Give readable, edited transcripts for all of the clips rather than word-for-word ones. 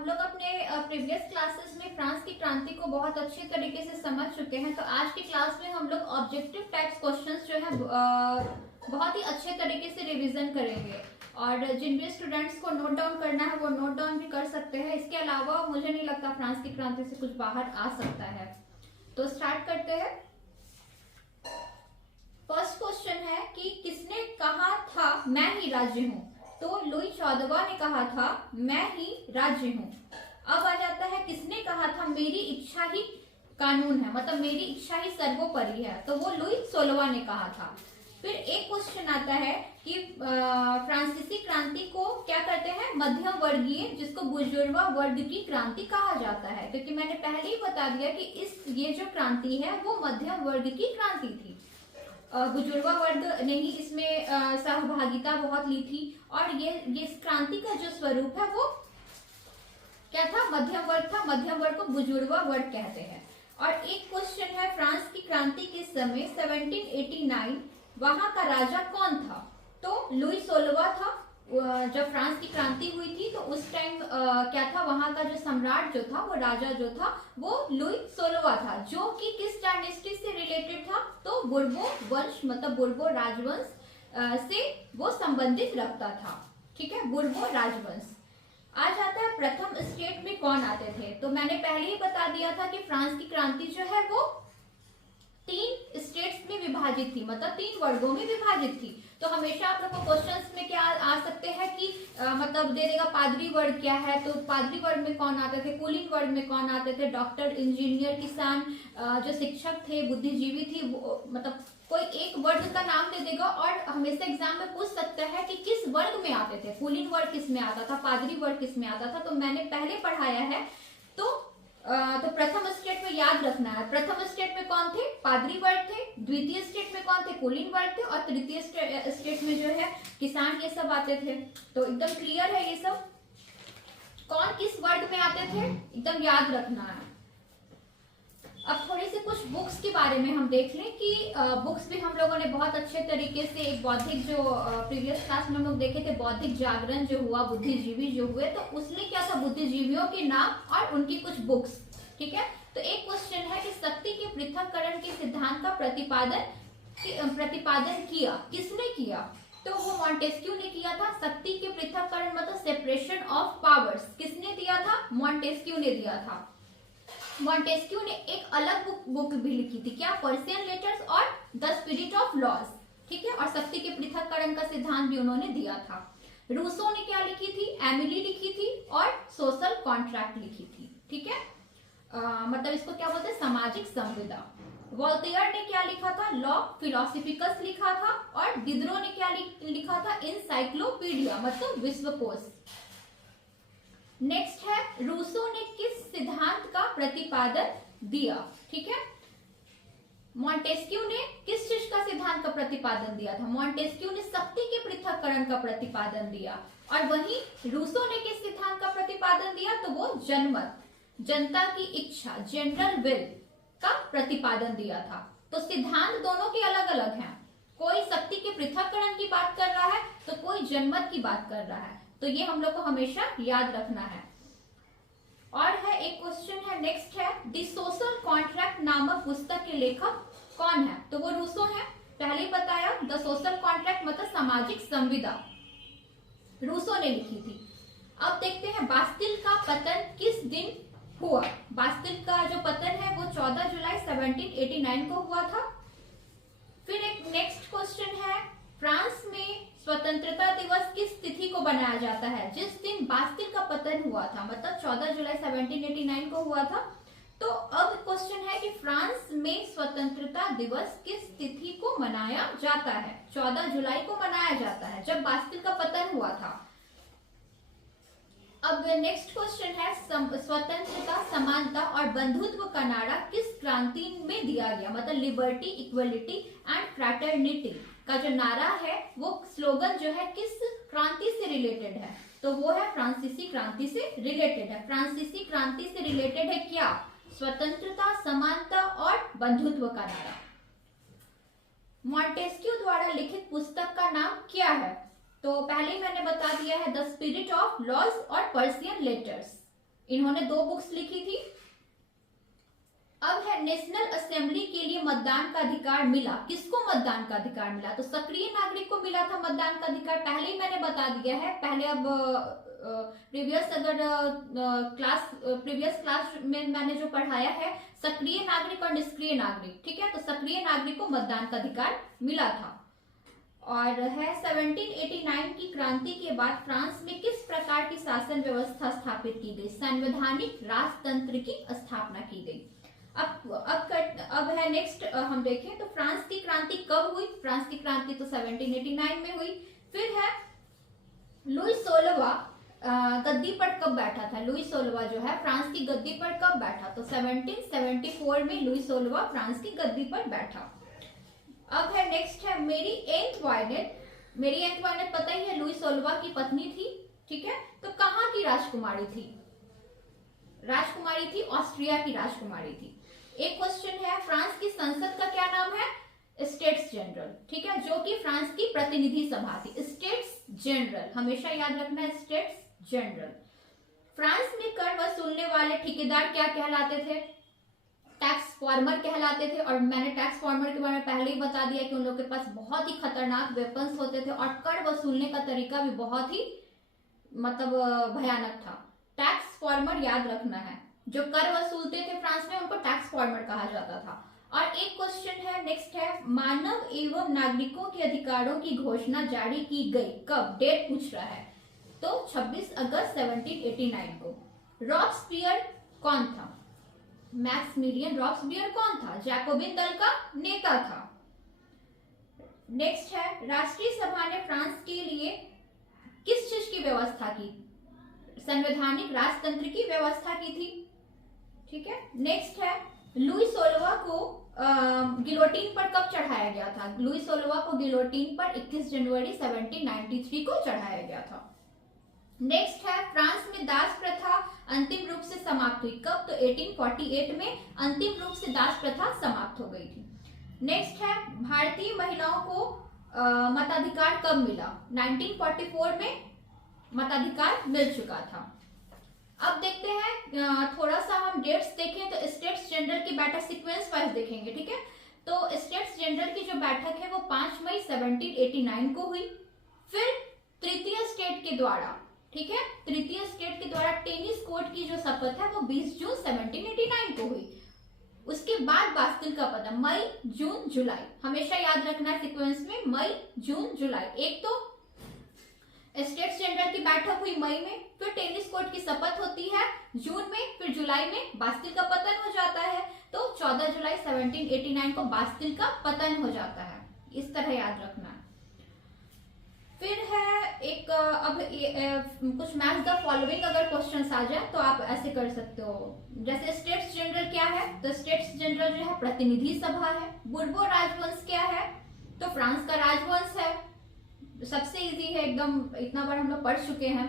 हम लोग अपने प्रीवियस क्लासेस में फ्रांस की क्रांति को बहुत अच्छे तरीके से समझ चुके हैं। तो आज की क्लास में हम लोग ऑब्जेक्टिव टाइप्स क्वेश्चंस जो है बहुत ही अच्छे तरीके से रिवीजन करेंगे, और जिन भी स्टूडेंट्स को नोट डाउन करना है वो नोट डाउन भी कर सकते हैं। इसके अलावा मुझे नहीं लगता फ्रांस की क्रांति से कुछ बाहर आ सकता है। तो स्टार्ट करते हैं। फर्स्ट क्वेश्चन है कि किसने कहा था मैं ही राज्य हूँ? तो लुई 14वां ने कहा था मैं ही राज्य हूँ। अब आ जाता है किसने कहा था मेरी इच्छा ही कानून है, मतलब मेरी इच्छा ही सर्वोपरि है। तो वो लुई 16वां ने कहा था। फिर एक क्वेश्चन आता है कि फ्रांसीसी क्रांति को क्या कहते हैं? मध्यम वर्गीय, जिसको बुर्जुआ वर्ग की क्रांति कहा जाता है, क्योंकि मैंने पहले ही बता दिया कि ये जो क्रांति है वो मध्यम वर्ग की क्रांति थी। बुजुर्गा वर्ग ने ही इसमें सहभागिता बहुत ली थी, और ये इस क्रांति का जो स्वरूप है वो क्या था? मध्यम वर्ग था। मध्यम वर्ग को बुजुर्गा वर्ग कहते हैं। और एक क्वेश्चन है, फ्रांस की क्रांति के समय 1789 वहां का राजा कौन था? तो लुई 16वां था। जब फ्रांस की क्रांति हुई थी तो उस टाइम क्या था? वहां का जो सम्राट जो था, वो राजा जो था, वो लुई 16वां था, जो कि किस डायनेस्टी से रिलेटेड था? तो बुर्बो वंश, मतलब बुर्बो राजवंश से वो संबंधित रखता था। ठीक है, बुर्बो राजवंश। आ जाता है प्रथम स्टेट में कौन आते थे? तो मैंने पहले ही बता दिया था कि फ्रांस की क्रांति जो है वो 3 स्टेट्स में विभाजित थी, मतलब 3 वर्गों में विभाजित थी। तो हमेशा आप लोग को क्वेश्चंस में क्या आ सकते हैं कि मतलब दे देगा पादरी वर्ग क्या है, तो पादरी वर्ग में कौन आते थे, कुलीन वर्ग में कौन आते थे, डॉक्टर, इंजीनियर, किसान, जो शिक्षक थे, बुद्धिजीवी थी, मतलब कोई एक वर्ग का नाम दे देगा। और हमेशा एग्जाम में पूछ सकता है कि किस वर्ग में आते थे, कुलीन वर्ग किस में आता था, पादरी वर्ग किस में आता था। तो मैंने पहले पढ़ाया है। तो प्रथम स्टेट में याद रखना है, प्रथम स्टेट में कौन थे? पादरी वर्ग थे। द्वितीय स्टेट में कौन थे? कुलीन वर्ग थे। और तृतीय स्टेट में जो है किसान, ये सब आते थे। तो एकदम क्लियर है ये सब, कौन किस वर्ग में आते थे, एकदम याद रखना है। अब थोड़ी सी कुछ बुक्स के बारे में हम देख लें कि बुक्स भी हम लोगों ने बहुत अच्छे तरीके से, एक बौद्धिक जो प्रीवियस क्लास में हम लोग देखे थे, बौद्धिक जागरण जो हुआ, बुद्धिजीवी जो हुए, तो उसमें क्या था? बुद्धिजीवियों के नाम और उनकी कुछ बुक्स। ठीक है, तो एक क्वेश्चन है कि शक्ति के पृथक्करण के सिद्धांत का प्रतिपादन किया, किसने किया? तो वो मॉन्टेस्क्यू ने किया था। शक्ति के पृथक्करण मतलब सेपरेशन ऑफ पावर्स किसने दिया था? मॉन्टेस्क्यू ने दिया था। मॉन्टेस्क्यू ने एक अलग बुक भी लिखी थी, क्या? पर्सियन लेटर्स और द स्पिरिट ऑफ लॉज। ठीक है, और शक्ति के पृथक्करण का सिद्धांत भी उन्होंने दिया था। रूसो ने क्या लिखी थी? एमिली लिखी थी, और सोशल कॉन्ट्रैक्ट लिखी थी। ठीक है, मतलब इसको क्या बोलते हैं? सामाजिक संविदा। वोल्टेयर ने क्या लिखा था? लॉ फिलोसफिकस लिखा था। और डिदरो ने क्या लिखा था? इनसाइक्लोपीडिया, मतलब विश्वकोश। नेक्स्ट है, रूसो ने किस सिद्धांत का प्रतिपादन दिया? ठीक है, मॉन्टेस्क्यू ने किस चीज का सिद्धांत का प्रतिपादन दिया था? मॉन्टेस्क्यू ने शक्ति के पृथक्करण का प्रतिपादन दिया। और वहीं रूसो ने किस सिद्धांत का प्रतिपादन दिया? तो वो जनमत, जनता की इच्छा, जनरल विल का प्रतिपादन दिया था। तो सिद्धांत दोनों के अलग अलग हैं। कोई शक्ति के पृथक्करण की बात कर रहा है तो कोई जनमत की बात कर रहा है। तो ये हम लोग को हमेशा याद रखना है। और है एक क्वेश्चन है, नेक्स्ट है, द सोशल कॉन्ट्रैक्ट नामक पुस्तक के लेखक कौन है? तो वो रूसो है, पहले ही बताया। द सोशल कॉन्ट्रैक्ट मतलब सामाजिक संविदा, रूसो ने लिखी थी। अब देखते हैं बास्तिल का पतन किस दिन हुआ? बास्तिल का जो पतन है वो 14 जुलाई 1789 को हुआ था। फिर एक नेक्स्ट क्वेश्चन है, फ्रांस में स्वतंत्रता दिवस किस तिथि को बनाया जाता है? जिस दिन बास्तिल का पतन हुआ था, मतलब 14 जुलाई 1789 को हुआ था। तो अब क्वेश्चन है कि फ्रांस में स्वतंत्रता दिवस किस तिथि को मनाया जाता है? 14 जुलाई को मनाया जाता है, जब बास्तिल का पतन हुआ था। अब नेक्स्ट क्वेश्चन है, स्वतंत्रता, समानता और बंधुत्व का नारा किस क्रांति में दिया गया? मतलब लिबर्टी, इक्वलिटी एंड फ्रैटर्निटी का जो नारा है, वो स्लोगन जो है किस क्रांति से रिलेटेड है? तो वो है फ्रांसीसी क्रांति से रिलेटेड है। फ्रांसीसी क्रांति से रिलेटेड है क्या? स्वतंत्रता, समानता और बंधुत्व का नारा। मॉन्टेस्क्यू द्वारा लिखित पुस्तक का नाम क्या है? तो पहले ही मैंने बता दिया है, द स्पिरिट ऑफ लॉज और पर्सियन लेटर्स। इन्होंने 2 बुक्स लिखी थी। अब है नेशनल असेंबली के लिए मतदान का अधिकार मिला, किसको मतदान का अधिकार मिला? तो सक्रिय नागरिक को मिला था मतदान का अधिकार, पहले ही मैंने बता दिया है। पहले अब प्रीवियस क्लास में मैंने जो पढ़ाया है सक्रिय नागरिक और निष्क्रिय नागरिक, ठीक है। तो सक्रिय नागरिक को मतदान का अधिकार मिला था। और है 1789 की क्रांति के बाद फ्रांस में किस प्रकार की शासन व्यवस्था स्थापित की गई? संवैधानिक राजतंत्र की स्थापना की गई। अब है नेक्स्ट हम देखें तो फ्रांस की क्रांति कब हुई? फ्रांस की क्रांति तो 1789 में हुई। फिर है लुई 16वां गद्दी पर कब बैठा था? लुई 16वां जो है फ्रांस की गद्दी पर कब बैठा? तो 1774 में लुई 16वां फ्रांस की गद्दी पर बैठा। अब है नेक्स्ट है मेरी एंटवाइनेट। मेरी एंटवाइनेट पता ही है लुई 16वां की पत्नी थी, ठीक है। तो कहाँ की राजकुमारी थी? राजकुमारी थी ऑस्ट्रिया की राजकुमारी थी। एक क्वेश्चन है फ्रांस की संसद का क्या नाम है? स्टेट्स जनरल, ठीक है, जो कि फ्रांस की प्रतिनिधि सभा थी। स्टेट्स जनरल हमेशा याद रखना है, स्टेट्स जनरल। फ्रांस में कर वसूलने वाले ठेकेदार क्या कहलाते थे? टैक्स फार्मर कहलाते थे। और मैंने टैक्स फार्मर के बारे में पहले ही बता दिया कि उन लोगों के पास बहुत ही खतरनाक वेपन्स होते थे और कर वसूलने का तरीका भी बहुत ही मतलब भयानक था। टैक्स फार्मर याद रखना है, जो कर वसूलते थे फ्रांस में उनको टैक्स फार्मर कहा जाता था। और एक क्वेश्चन है नेक्स्ट है मानव एवं नागरिकों के अधिकारों की घोषणा जारी की गई कब? डेट पूछ रहा है, तो 26 अगस्त 1789 को। रॉब्सपियर कौन था? मैक्सिमिलियन रॉब्सपियर कौन था? जैकोबिन दल का नेता था। नेक्स्ट है राष्ट्रीय सभा ने फ्रांस के लिए किस चीज की व्यवस्था की? संवैधानिक राजतंत्र की व्यवस्था की थी, ठीक है। नेक्स्ट है लुई 16वां को गिलोटीन पर कब चढ़ाया गया था? लुई 16वां को गिलोटीन पर 21 जनवरी 1793 को चढ़ाया गया था। नेक्स्ट है फ्रांस में दास प्रथा अंतिम रूप से समाप्त हुई कब? तो 1848 में अंतिम रूप से दास प्रथा समाप्त हो गई थी। नेक्स्ट है भारतीय महिलाओं को मताधिकार कब मिला? 1944 में मताधिकार मिल चुका था। अब देखते हैं थोड़ा सा हम डेट्स देखें तो स्टेट्स जनरल की बैठक सीक्वेंस वाइज देखेंगे, ठीक है। तो स्टेट्स जनरल की जो बैठक है वो 5 मई 1789 को हुई। फिर तृतीय स्टेट के द्वारा, ठीक है, तृतीय स्टेट के द्वारा टेनिस कोर्ट की जो शपथ है वो 20 जून 1789 को हुई। उसके बाद बास्तिल का पतन मई जून जुलाई, हमेशा याद रखना सीक्वेंस में मई जून जुलाई। एक तो स्टेट्स जनरल की बैठक हुई मई में, फिर टेनिस कोर्ट की शपथ होती है जून में, फिर जुलाई में बास्तिल का पतन हो जाता है। तो 14 जुलाई 1789 को बास्तिल का पतन हो जाता है, इस तरह याद रखना। फिर है एक कुछ मैच द फॉलोइंग अगर क्वेश्चंस आ जाए तो आप ऐसे कर सकते हो। जैसे स्टेट्स जनरल क्या है? तो स्टेट्स जनरल जो है प्रतिनिधि सभा है। बुर्बो राजवंश क्या है? तो फ्रांस का राजवंश है, सबसे इजी है एकदम, इतना बार हम लोग पढ़ चुके हैं।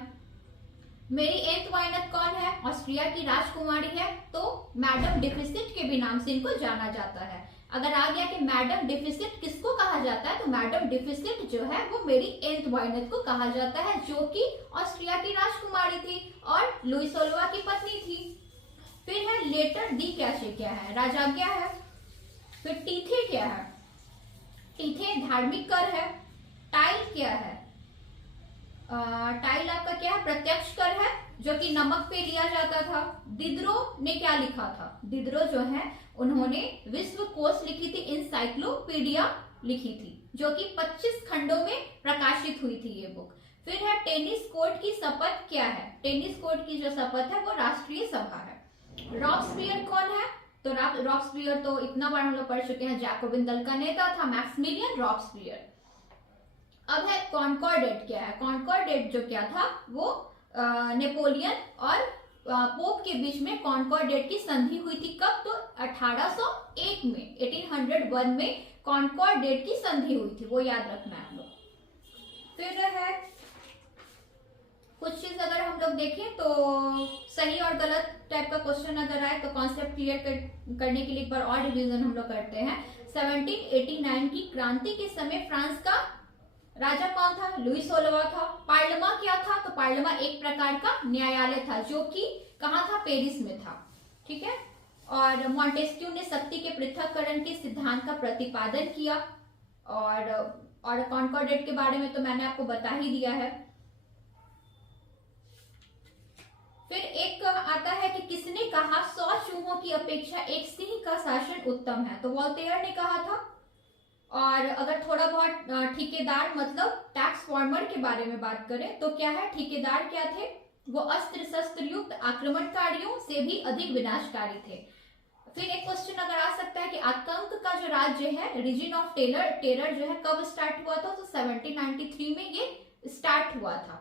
मेरी एंटवाइनेट कौन है? ऑस्ट्रिया की राजकुमारी है, तो मैडम डिफिसिट के भी नाम से इनको जाना जाता है। अगर आ गया कि मैडम डिफिसिट किसको कहा जाता है, तो मैडम डिफिसिट जो है वो मेरी एंटवाइनेट को कहा जाता है, जो कि ऑस्ट्रिया की राजकुमारी थी और लुई 16वां की पत्नी थी। फिर है लेटर डी कैशे क्या है? राजाज्ञा है। फिर टीथे क्या है? टीथे धार्मिक कर है। टाइल क्या है? टाइल आपका क्या है? प्रत्यक्ष कर है, जो कि नमक पे लिया जाता था। दिदरो ने क्या लिखा था? दिदरो जो है उन्होंने विश्व कोश लिखी थी, इंसाइक्लोपीडिया लिखी थी, जो कि 25 खंडों में प्रकाशित हुई थी ये बुक। फिर है टेनिस कोर्ट की शपथ क्या है? टेनिस कोर्ट की जो शपथ है वो राष्ट्रीय सभा है। रॉब्सपियर कौन है? तो रॉब्सपियर तो इतना बार हम लोग पढ़ चुके हैं, जैकोबिन दल का नेता था, मैक्सिमिलियन रॉब्सपियर। अब है कॉन्कॉर्डेट क्या है? कॉन्कॉर्डेट जो क्या था वो नेपोलियन और पोप के बीच में कॉन्कॉर्डेट की संधि हुई थी कब? तो 1801 में, 1801 में कॉन्कॉर्डेट की संधि हुई थी, वो याद रखना है हम लोग। फिर है कुछ चीज अगर हम लोग देखें तो सही और गलत टाइप का क्वेश्चन अगर आए तो कॉन्सेप्ट क्लियर करने के लिए एक बार और रिवीजन हम लोग करते हैं। 1789 की क्रांति के समय फ्रांस का राजा कौन था? लुई 16वां था। पार्लिमा क्या था? तो पार्लिमा एक प्रकार का न्यायालय था जो कि कहाँ था? पेरिस में था। ठीक है। और मॉन्टेस्क्यू ने शक्ति के पृथक्करण के सिद्धांत का प्रतिपादन किया। और कॉन्कॉर्डेट के बारे में तो मैंने आपको बता ही दिया है। फिर एक आता है कि किसने कहा 100 चूहों की अपेक्षा एक सिंह का शासन उत्तम है? तो वोल्टेयर ने कहा था। और अगर थोड़ा बहुत ठेकेदार मतलब टैक्स फॉर्मर के बारे में बात करें तो क्या है? ठेकेदार क्या थे? वो अस्त्र शस्त्र युक्त आक्रमणकारियों से भी अधिक विनाशकारी थे। फिर एक क्वेश्चन अगर आ सकता है कि आतंक का जो राज्य है, रीजन ऑफ टेरर जो है, कब स्टार्ट हुआ था? तो 1793 में ये स्टार्ट हुआ था,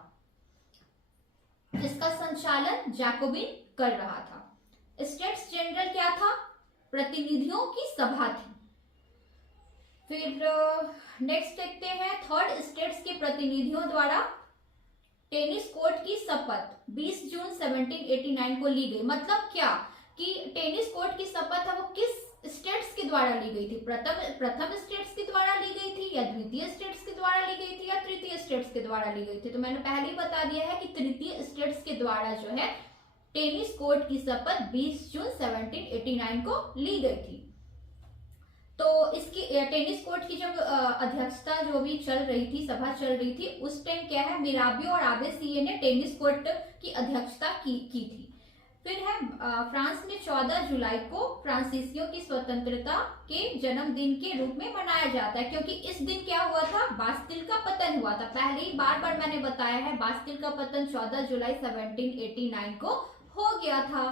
जिसका संचालन जैकोबिन कर रहा था। स्टेट्स जनरल क्या था? प्रतिनिधियों की सभा थी। फिर नेक्स्ट देखते हैं, थर्ड स्टेट्स के प्रतिनिधियों द्वारा टेनिस कोर्ट की शपथ 20 जून 1789 को ली गई। मतलब क्या कि टेनिस कोर्ट की शपथ है वो किस स्टेट्स के द्वारा ली गई थी? प्रथम स्टेट्स के द्वारा ली गई थी, या द्वितीय स्टेट्स के द्वारा ली गई थी, या तृतीय स्टेट्स के द्वारा ली गई थी? तो मैंने पहले ही बता दिया है कि तृतीय स्टेट्स के द्वारा जो है टेनिस कोर्ट की शपथ 20 जून 1789 को ली गई थी। तो इसकी टेनिस कोर्ट की जब अध्यक्षता जो भी चल रही थी, सभा चल रही थी, उस टाइम क्या है, मिराबियो और आबेसिये ने टेनिस कोर्ट की अध्यक्षता की थी। फिर है फ्रांस में 14 जुलाई को फ्रांसीसियों की स्वतंत्रता के जन्मदिन के रूप में मनाया जाता है, क्योंकि इस दिन क्या हुआ था? बास्तिल का पतन हुआ था। पहले ही बार बार मैंने बताया है, बास्तिल का पतन 14 जुलाई 1789 को हो गया था।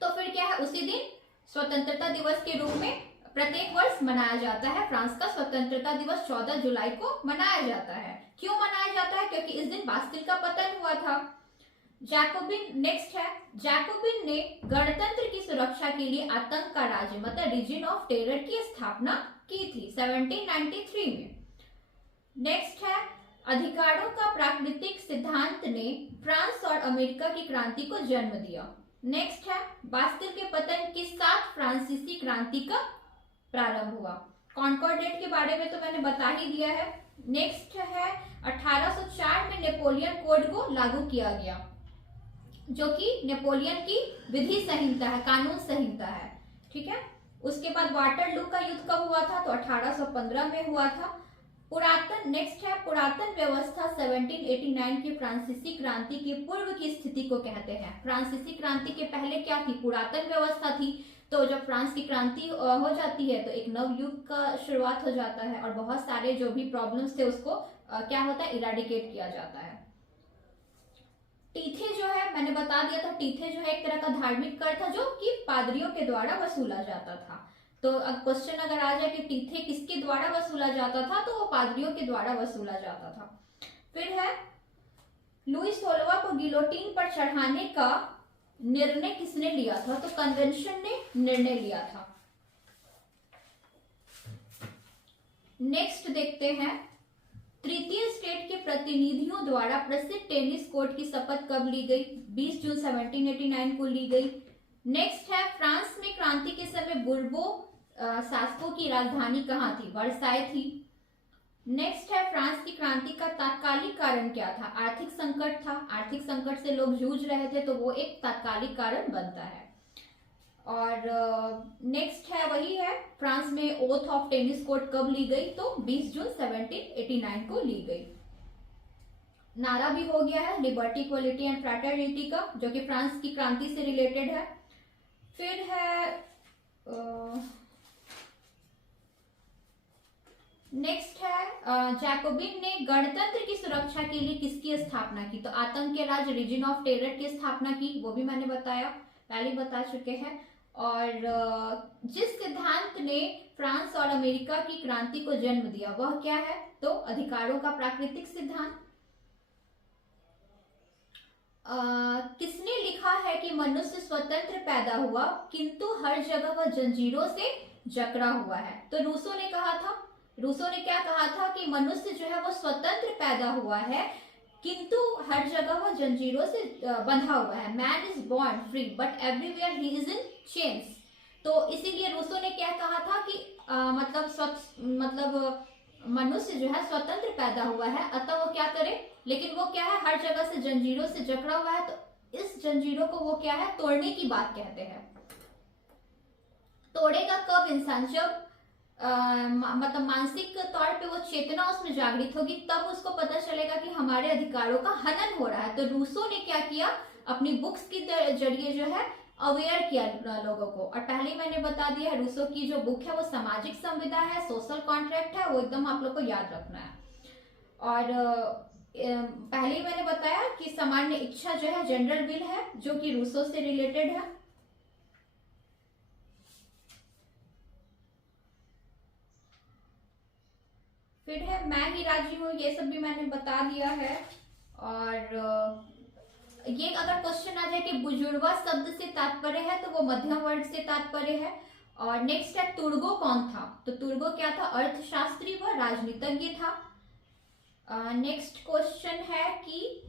तो फिर क्या है, उसी दिन स्वतंत्रता दिवस के रूप में प्रत्येक वर्ष मनाया जाता है। फ्रांस का स्वतंत्रता दिवस 14 जुलाई को मनाया जाता है। क्यों मनाया जाता है? क्योंकि इस दिन बास्तिल का पतन हुआ था। जैकोबिन नेक्स्ट है, जैकोबिन ने गणतंत्र की सुरक्षा के लिए आतंक का राज्य मतलब रीजन ऑफ टेरर की स्थापना की थी 1793 में। नेक्स्ट है, अधिकारों का प्राकृतिक सिद्धांत ने फ्रांस और अमेरिका की क्रांति को जन्म दिया। नेक्स्ट है, बास्तिल के पतन के साथ फ्रांसीसी क्रांति का प्रारंभ हुआ। कॉन्कॉर्डेट के बारे में तो मैंने बता ही दिया है। नेक्स्ट है, 1804 में नेपोलियन कोड को लागू किया गया, जो कि नेपोलियन की विधि संहिता है, कानून संहिता है। ठीक है। उसके बाद वाटरलू का युद्ध कब हुआ था? तो 1815 में हुआ था। पुरातन नेक्स्ट है, पुरातन व्यवस्था 1789 की फ्रांसीसी क्रांति की पूर्व की स्थिति को कहते हैं। फ्रांसीसी क्रांति के पहले क्या थी? पुरातन व्यवस्था थी। तो जब फ्रांस की क्रांति हो जाती है तो एक नव युग का शुरुआत हो जाता है, और बहुत सारे जो भी प्रॉब्लम्स थे उसको क्या होता है, इराडिकेट किया जाता है। टीथे जो है, मैंने बता दिया था, टीथे जो है एक तरह का धार्मिक कर था जो कि पादरियों के द्वारा वसूला जाता था। तो क्वेश्चन अगर आ जाए कि टीथे किसके द्वारा वसूला जाता था, तो वो पादरियों के द्वारा वसूला जाता था। फिर है, लुई 16वां को गिलोटीन पर चढ़ाने का निर्णय किसने लिया था? तो कन्वेंशन ने निर्णय लिया था। नेक्स्ट देखते हैं, तृतीय स्टेट के प्रतिनिधियों द्वारा प्रसिद्ध टेनिस कोर्ट की शपथ कब ली गई? 20 जून 1789 को ली गई। नेक्स्ट है, फ्रांस में क्रांति के समय बुर्बो शासकों की राजधानी कहाँ थी? वर्साय थी। नेक्स्ट है, फ्रांस की क्रांति का तात्कालिक कारण क्या था? आर्थिक संकट था। आर्थिक संकट से लोग जूझ रहे थे, तो वो एक तात्कालिक कारण बनता है। और नेक्स्ट है, वही है, फ्रांस में ओथ ऑफ टेनिस कोर्ट कब ली गई? तो 20 जून 1789 को ली गई। नारा भी हो गया है लिबर्टी, इक्वलिटी एंड फ्रैटर्निटी का, जो कि फ्रांस की क्रांति से रिलेटेड है। फिर है नेक्स्ट है, जैकोबिन ने गणतंत्र की सुरक्षा के लिए किसकी स्थापना की? तो आतंक के राज्य रीजन ऑफ टेरर की स्थापना की, वो भी मैंने बताया, पहले बता चुके हैं। और जिस सिद्धांत ने फ्रांस और अमेरिका की क्रांति को जन्म दिया वह क्या है? तो अधिकारों का प्राकृतिक सिद्धांत। किसने लिखा है कि मनुष्य स्वतंत्र पैदा हुआ किंतु हर जगह वह जंजीरों से जकड़ा हुआ है? तो रूसो ने कहा था। रूसो ने क्या कहा था कि मनुष्य जो है वो स्वतंत्र पैदा हुआ है किंतु हर जगह वो जंजीरों से बंधा हुआ है। Man is born free but everywhere he is in chains. तो इसीलिए रूसो ने क्या कहा था कि मतलब मनुष्य जो है स्वतंत्र पैदा हुआ है, अतः वो क्या करे, लेकिन वो क्या है, हर जगह से जंजीरों से जकड़ा हुआ है, तो इस जंजीरों को वो क्या है, तोड़ने की बात कहते हैं। तोड़ेगा कब इंसान, जब मतलब मानसिक तौर पे वो चेतना उसमें जागृत होगी, तब उसको पता चलेगा कि हमारे अधिकारों का हनन हो रहा है। तो रूसो ने क्या किया, अपनी बुक्स के जरिए जो है अवेयर किया लोगों को। और पहले ही मैंने बता दिया है, रूसो की जो बुक है वो सामाजिक संविदा है, सोशल कॉन्ट्रैक्ट है, वो एकदम आप लोग को याद रखना है। और पहले ही मैंने बताया कि सामान्य इच्छा जो है जनरल विल है, जो कि रूसो से रिलेटेड है। फिर है मैं ही राजी हूं, ये सब भी मैंने बता दिया है। और ये अगर क्वेश्चन आ जाए कि बुजुर्गा शब्द से तात्पर्य है, तो वो मध्यम वर्ग से तात्पर्य है। और नेक्स्ट है तुर्गो कौन था, तो तुर्गो क्या था, अर्थशास्त्री व राजनीतिज्ञ था। नेक्स्ट क्वेश्चन है कि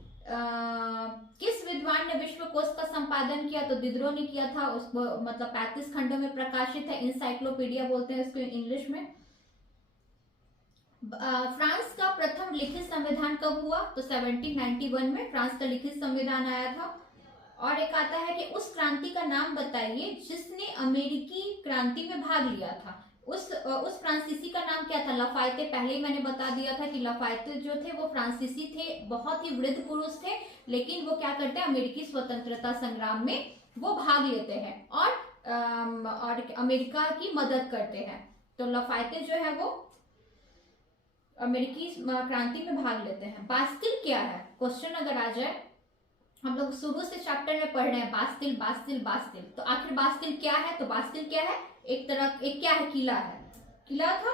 किस विद्वान ने विश्वकोश का संपादन किया, तो दिदरो ने किया था। उसको मतलब 35 खंडों में प्रकाशित है, इंसाइक्लोपीडिया बोलते हैं इसको इंग्लिश में। फ्रांस का प्रथम लिखित संविधान कब हुआ, तो 1791 में फ्रांस का लिखित संविधान आया था। और एक आता है कि उस क्रांति का नाम बताइए जिसने अमेरिकी क्रांति में भाग लिया था। उस फ्रांसीसी का नाम क्या था, लाफायते। पहले ही मैंने बता दिया था कि लाफायते जो थे वो फ्रांसीसी थे, बहुत ही वृद्ध पुरुष थे, लेकिन वो क्या करते हैं, अमेरिकी स्वतंत्रता संग्राम में वो भाग लेते हैं और अमेरिका की मदद करते हैं। तो लाफायते जो है वो अमेरिकी क्रांति में भाग लेते हैं। बास्तिल क्या है, क्वेश्चन अगर आ जाए, हम लोग शुरू से चैप्टर में पढ़ रहे हैं बास्तिल बास्तिल बास्तिल, तो आखिर बास्तिल क्या है, तो बास्तिल क्या है, एक क्या है, किला है, किला था।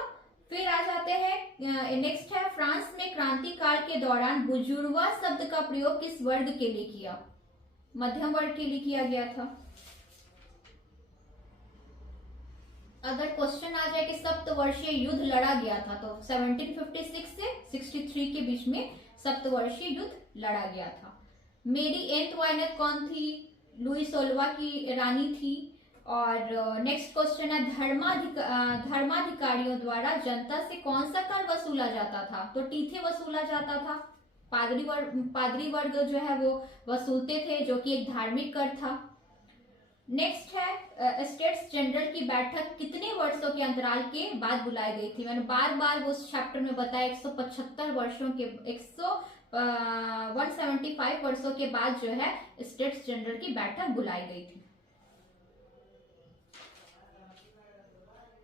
फिर आ जाते हैं, नेक्स्ट है फ्रांस में क्रांति काल के दौरान बुजुर्गा शब्द का प्रयोग किस वर्ग के लिए किया, मध्यम वर्ग के लिए किया गया था। अगर क्वेश्चन आ जाए कि सप्तवर्षीय युद्ध लड़ा गया था, तो 1756 से 63 के बीच में सप्तवर्षीय युद्ध लड़ा गया था। मेरी एंटवाइनेट कौन थी, लुई 16वां की रानी थी। और नेक्स्ट क्वेश्चन है धर्माधिकारियों द्वारा जनता से कौन सा कर वसूला जाता था, तो टीथे वसूला जाता था। पादरी वर्ग जो है वो वसूलते थे, जो कि एक धार्मिक कर था। नेक्स्ट है स्टेट्स जनरल की बैठक कितने वर्षों के अंतराल के बाद बुलाई गई थी, मैंने बार बार उस चैप्टर में बताया 175 वर्षों के 175 वर्षों के बाद जो है स्टेट्स जनरल की बैठक बुलाई गई थी।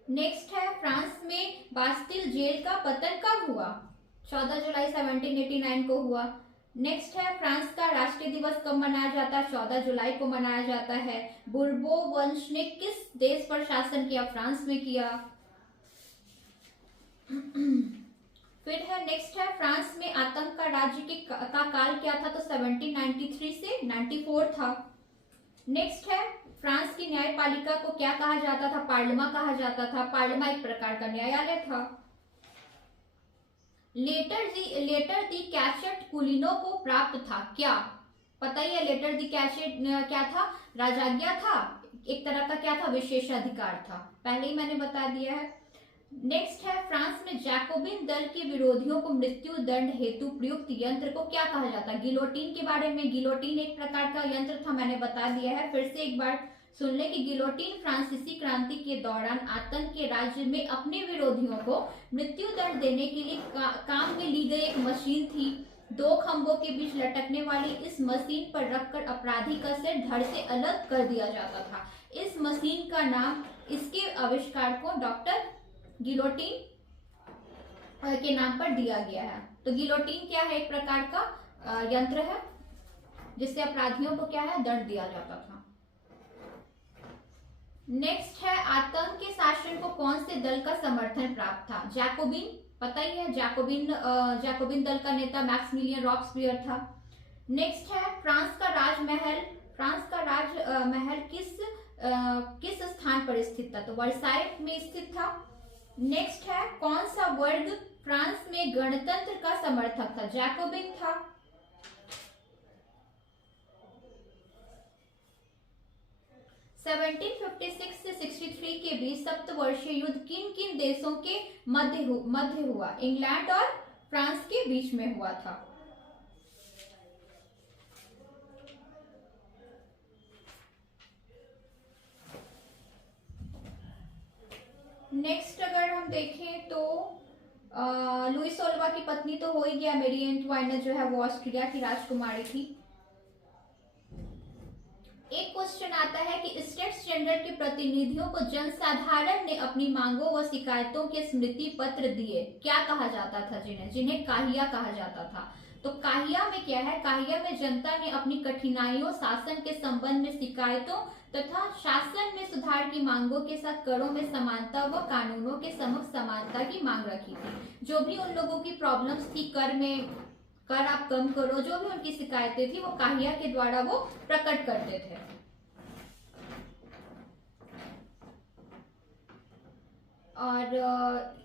नेक्स्ट है फ्रांस में बास्तिल जेल का पतन कब हुआ, 14 जुलाई 1789 को हुआ। नेक्स्ट है फ्रांस का राष्ट्रीय दिवस कब मनाया जाता है, 14 जुलाई को मनाया जाता है। बुर्बो वंश ने किस देश पर शासन किया, फ्रांस में किया। फिर है नेक्स्ट है फ्रांस में आतंक का राज्य का काल क्या था, तो 1793 से 94 था। नेक्स्ट है फ्रांस की न्यायपालिका को क्या कहा जाता था, पार्लिमा कहा जाता था। पार्लिमा एक प्रकार का न्यायालय था। लेटर दी कैशेट कुलीनों को प्राप्त था, क्या पता ही है, लेटर दी कैशेट क्या था, राजाज्ञा था, एक तरह का क्या था, विशेषाधिकार था, पहले ही मैंने बता दिया है। नेक्स्ट है फ्रांस में जैकोबिन दल के विरोधियों को मृत्यु दंड हेतु प्रयुक्त यंत्र को क्या कहा जाता है, गिलोटीन के बारे में। गिलोटीन एक प्रकार का यंत्र था, मैंने बता दिया है, फिर से एक बार सुन ले कि गिलोटीन फ्रांसीसी क्रांति के दौरान आतंक के राज्य में अपने विरोधियों को मृत्यु दंड देने के लिए काम में ली गई एक मशीन थी। 2 खंभों के बीच लटकने वाली इस मशीन पर रखकर अपराधी का सिर धड़ से अलग कर दिया जाता था। इस मशीन का नाम इसके आविष्कार को डॉक्टर गिलोटीन के नाम पर दिया गया है। तो गिलोटीन क्या है, एक प्रकार का यंत्र है जिससे अपराधियों को क्या है, दंड दिया जाता था। नेक्स्ट है आतंक के शासन को कौन से दल का समर्थन प्राप्त था, जैकोबिन, पता ही है, जैकोबिन दल का नेता मैक्सिमिलियन रॉब्सपियर था। नेक्स्ट है फ्रांस का राजमहल किस स्थान पर स्थित था, तो वर्साइल में स्थित था। नेक्स्ट है कौन सा वर्ग फ्रांस में गणतंत्र का समर्थक था, जैकोबिन था। 1756 से 63 के बीच सप्तवर्षीय युद्ध किन किन देशों के मध्य हुआ? इंग्लैंड और फ्रांस के बीच में हुआ था। नेक्स्ट अगर हम देखें तो लुई 16वां की पत्नी तो हो ही गया, मेरी एंटवाइना जो है वो ऑस्ट्रिया की राजकुमारी थी। एक क्वेश्चन आता है कि स्टेट्स जनरल के प्रतिनिधियों को जनसाधारण ने अपनी मांगों व शिकायतों के स्मृति पत्र दिए, क्या कहा जाता था? जिन्हें काहिया कहा जाता था। तो काहिया में क्या है? काहिया में जनता ने अपनी कठिनाइयों, शासन के संबंध में शिकायतों तथा शासन में सुधार की मांगों के साथ करों में समानता व कानूनों के समक्ष समानता की मांग रखी थी। जो भी उन लोगों की प्रॉब्लम्स थी, कर आप कम करो, जो भी उनकी शिकायतें थी वो काहिया के द्वारा वो प्रकट करते थे। और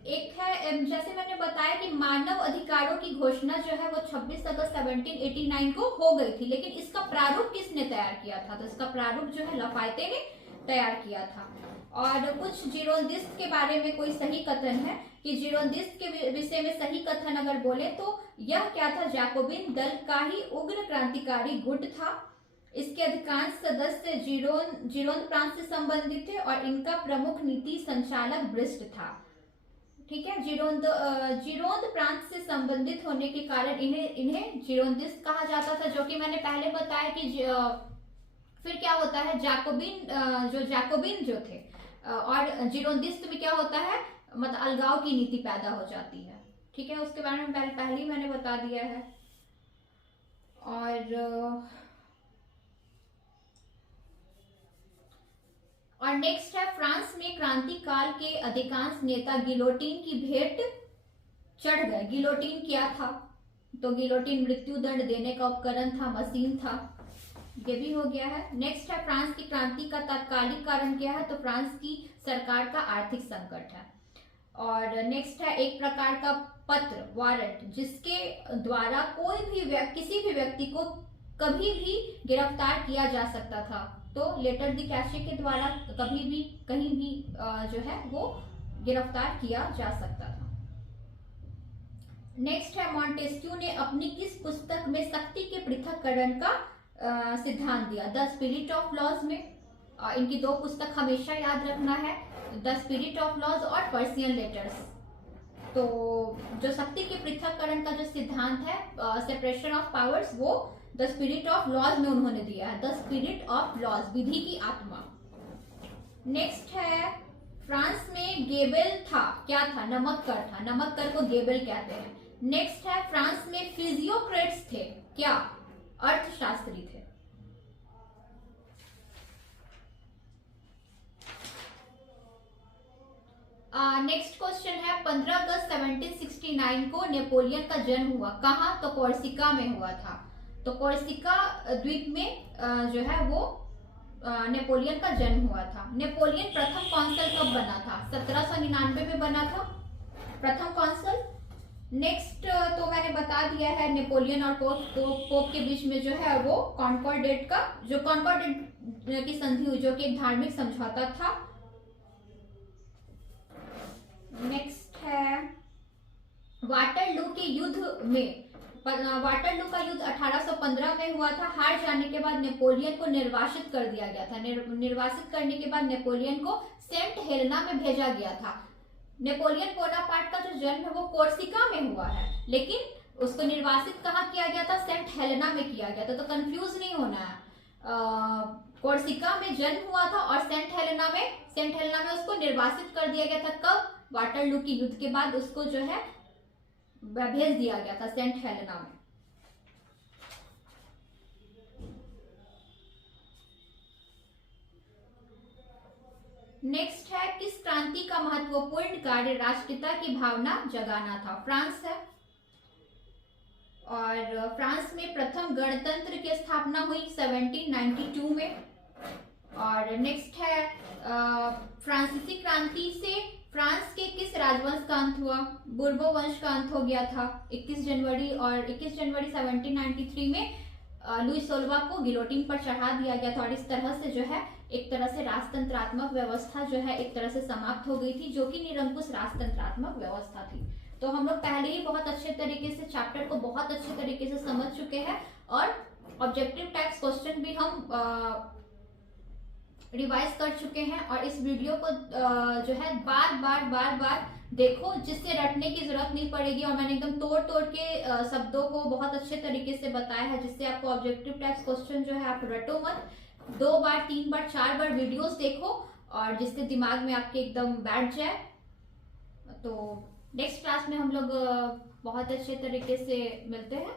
एक है, जैसे मैंने बताया कि मानव अधिकारों की घोषणा जो है वो 26 अगस्त 1789 को हो गई थी, लेकिन इसका प्रारूप किसने तैयार किया था? तो इसका प्रारूप जो है लाफायते ने तैयार किया था। और कुछ जिरोंदिस्ट के बारे में कोई सही कथन है कि जिरोंदिस्ट के विषय में सही कथन अगर बोले तो यह क्या था? जैकोबिन दल का ही उग्र क्रांतिकारी गुट था। इसके अधिकांश सदस्य जिरोंद प्रांत से संबंधित थे और इनका प्रमुख नीति संचालक ब्रिस्ट था। ठीक है, जिरोंद प्रांत से संबंधित होने के कारण इन्हें जिरोंदिस्ट कहा जाता था, जो कि मैंने पहले बताया कि फिर क्या होता है, जैकोबिन जो थे और जिरोंदिस्ट में क्या होता है, मतलब अलगाव की नीति पैदा हो जाती है। ठीक है, उसके बारे में पहले ही मैंने बता दिया है। और नेक्स्ट है, फ्रांस में क्रांति काल के अधिकांश नेता गिलोटीन की भेंट चढ़ गए। गिलोटीन क्या था? तो गिलोटीन मृत्यु दंड देने का उपकरण था, मशीन था। ये भी हो गया है। नेक्स्ट है, फ्रांस की क्रांति का तात्कालिक कारण क्या है? तो फ्रांस की सरकार का आर्थिक संकट है। और नेक्स्ट है, एक प्रकार का पत्र, वारंट, जिसके द्वारा किसी भी व्यक्ति को कभी भी गिरफ्तार किया जा सकता था। तो लेटर दी कैशे के द्वारा कभी भी कहीं भी जो है वो गिरफ्तार किया जा सकता था। नेक्स्ट है, मॉन्टेस्क्यू ने अपनी किस पुस्तक में शक्ति के पृथक्करण का सिद्धांत दिया? द स्पिरिट ऑफ लॉज में। इनकी दो पुस्तक हमेशा याद रखना है, द स्पिरिट ऑफ लॉज और पर्सियन लेटर्स। तो जो शक्ति के पृथक्करण का जो सिद्धांत है, सेपरेशन ऑफ पावर्स, वो द स्पिरिट ऑफ लॉज में उन्होंने दिया है। द स्पिरिट ऑफ लॉज, विधि की आत्मा। नेक्स्ट है, फ्रांस में गेबेल था, क्या था? नमक्कर था। नमक्कर को गेबेल कहते हैं। नेक्स्ट है, फ्रांस में फिजियोक्रेट्स थे, क्या? अर्थशास्त्री थे। नेक्स्ट क्वेश्चन है, 15 अगस्त 1769 को नेपोलियन का जन्म हुआ, कहाँ? तो कोर्सिका में हुआ था। तो कोर्सिका द्वीप में जो है वो नेपोलियन का जन्म हुआ था। नेपोलियन प्रथम कॉन्सल कब बना था? 1799 में बना था प्रथम कॉन्सल। नेक्स्ट तो मैंने बता दिया है, नेपोलियन और पोप के बीच में जो है वो कॉन्कॉर्डेट की संधि हुई, जो कि एक धार्मिक समझौता था। नेक्स्ट है, वाटरलू के युद्ध में, वाटरलू का युद्ध 1815 में हुआ था। हार जाने के बाद नेपोलियन को निर्वासित कर दिया गया था। निर्वासित करने के बाद नेपोलियन को सेंट हेलेना में भेजा गया था। नेपोलियन बोनापार्ट का जो जन्म है वो कोर्सिका में हुआ है, लेकिन उसको निर्वासित कहाँ किया गया था? सेंट हेलेना में किया गया था। तो कंफ्यूज नहीं होना है, कोर्सिका में जन्म हुआ था और सेंट हेलेना में उसको निर्वासित कर दिया गया था। कब? वाटरलू की युद्ध के बाद उसको जो है भेज दिया गया था सेंट हेलेना में। नेक्स्ट है, किस क्रांति का महत्वपूर्ण कार्य राष्ट्रीयता की भावना जगाना था? फ्रांस है। और फ्रांस में प्रथम गणतंत्र की स्थापना हुई 1792 में। और नेक्स्ट है, फ्रांसीसी क्रांति से फ्रांस के किस राजवंश का अंत हुआ? बुर्बो वंश का अंत हो गया था 21 जनवरी 1793 में लुई सोलवा को गिलोटिन पर चढ़ा दिया गया था और इस तरह से जो है एक तरह से राजतंत्रात्मक व्यवस्था जो है एक तरह से समाप्त हो गई थी, जो कि निरंकुश राजतंत्रात्मक व्यवस्था थी। तो हम लोग पहले ही बहुत अच्छे तरीके से चैप्टर को बहुत अच्छे तरीके से समझ चुके हैं और ऑब्जेक्टिव टाइप्स क्वेश्चन भी हम रिवाइज कर चुके हैं। और इस वीडियो को जो है बार बार देखो, जिससे रटने की जरूरत नहीं पड़ेगी। और मैंने एकदम तोड़ तोड़ के शब्दों को बहुत अच्छे तरीके से बताया है, जिससे आपको ऑब्जेक्टिव टाइप्स क्वेश्चन जो है आप रटो मत, 2 बार 3 बार 4 बार वीडियोस देखो और जिससे दिमाग में आपके एकदम बैठ जाए। तो नेक्स्ट क्लास में हम लोग बहुत अच्छे तरीके से मिलते हैं।